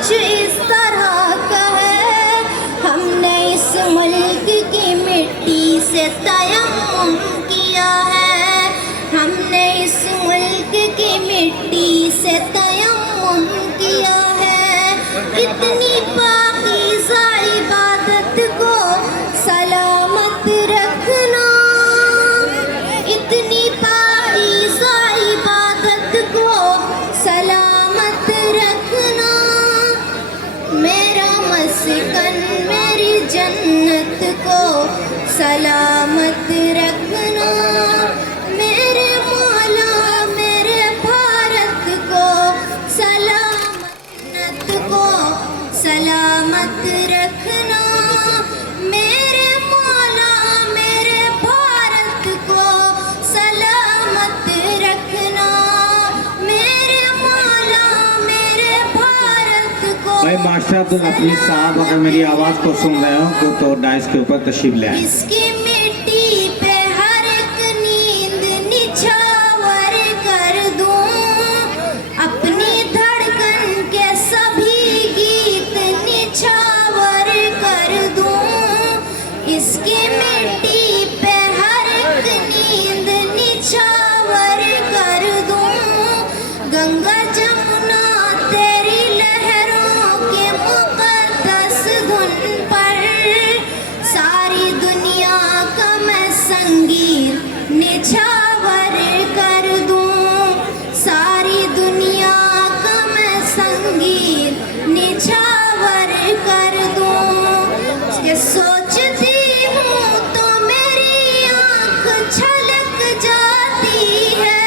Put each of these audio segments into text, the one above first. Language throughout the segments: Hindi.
कुछ इस तरह का है, हमने इस मुल्क की मिट्टी से तयम्मुम किया है, हमने इस मुल्क की मिट्टी से तयम्मुम किया है। इतनी पाकीज़ा इबादत को सलामत रखना, इतनी पाकीज़ा इबादत को सलामत रखना, मेरा मस्कन मेरी जन्नत को सलामत रखना, मेरे मौला मेरे भारत को सलामत को सलामत रखना, मेरे मौला मेरे भारत को सलामत रखना, मेरे मौला मेरे भारत को। भाई मास्टर अब्दुल हफीज साहब अगर मेरी आवाज़ को सुन रहे हो तो डाइस के ऊपर तशरीफ ले आए। इसकी मिट्टी पे हर एक नींद निछावर कर दूं, अपनी धड़कन के सभी गीत निछावर कर दूं, इसकी मिट्टी पे हर एक नींद निछावर कर दूं, गंगा जमुना तेरी लहरों के मुक़द्दस धुन पर सारी दुनिया का मैं संगीत निछावर कर दूं, सारी दुनिया का मैं संगीत निछावर कर दूं। ये सोचती हूँ तो मेरी आँख छलक जाती है,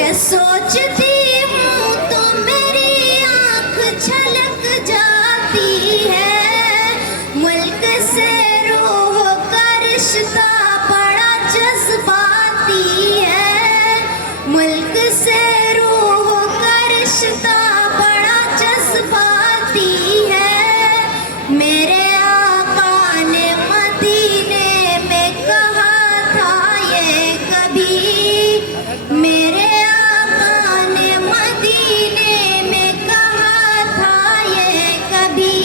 ये सोचती हूँ तो मेरी आँख छलक जाती है, मुल्क से रूह का रिश्ता बड़ा जज्बाती है, मुल्क से रूह का रिश्ता बड़ा जज्बाती है, मेरे आका ने मदीने में कहा था ये कभी, मेरे आका ने मदीने में कहा था ये कभी,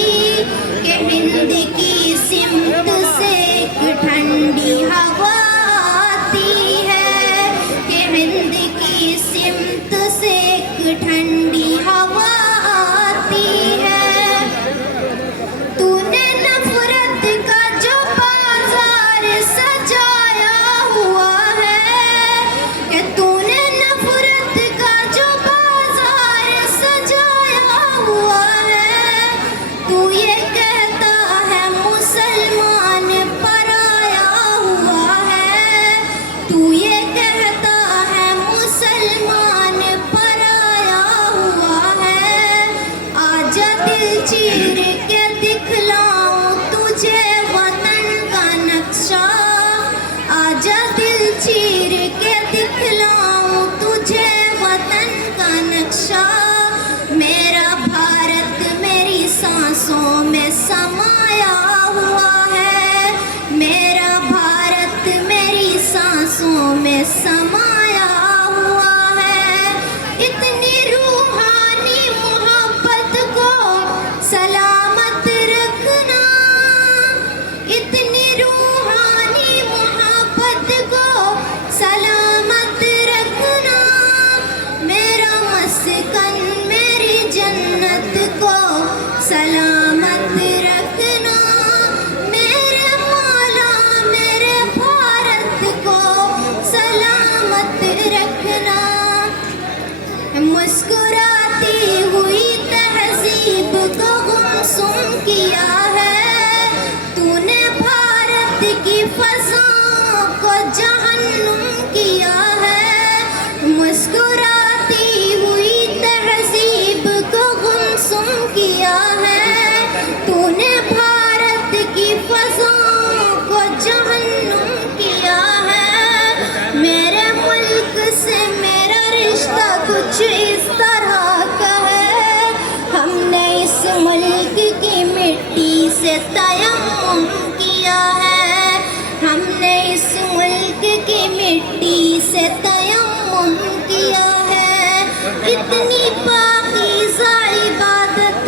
कि हिंद की सिमत से एक ठंडी हवा आती है, कि हिंद की सिमत से एक ठंडी हवा आती है। तूने नफरत का जो बाजार सजाया हुआ है, कि तूने नफरत का जो बाजार सजाया हुआ है, तू ये कहता है मुसलमान पराया हुआ है, तू ये कहता है मुसलमान पराया हुआ है, आजा दिल चीर के दिखलाऊं तुझे वतन का नक्शा, आजा दिल चीर के दिखलाऊं तुझे वतन का नक्शा, मेरा भारत मेरी सांसों में समाया हुआ है, मेरा भारत मेरी सांसों में समाया हुआ है। इतनी रूहानी मोहब्बत को सलामत रखना, इतनी रूहानी मोहब्बत को सलामत रखना, मेरा मस्कन मेरी जन्नत को सलामत रखना, मेरे मौला मेरे भारत को सलामत रखना। मुस्कुराती हुई तहजीब को गुमसुम किया है, तूने भारत की फज़ाओं को जहन्नुम किया है, मुस्कुराती हुई तहजीब को गुमसुम किया है, तूने भारत की फज़ाओं को जहन्नुम किया है, मेरे मुल्क से मेरा रिश्ता कुछ इस तरह का है, हमने इस मुल्क की मिट्टी से तयम्मुम किया है, हमने इस मुल्क की मिट्टी से तयम्मुम किया है। इतनी पाकीज़ा इबादत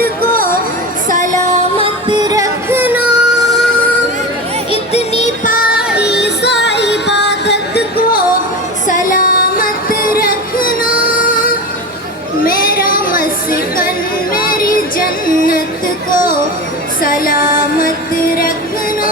सलामत रखना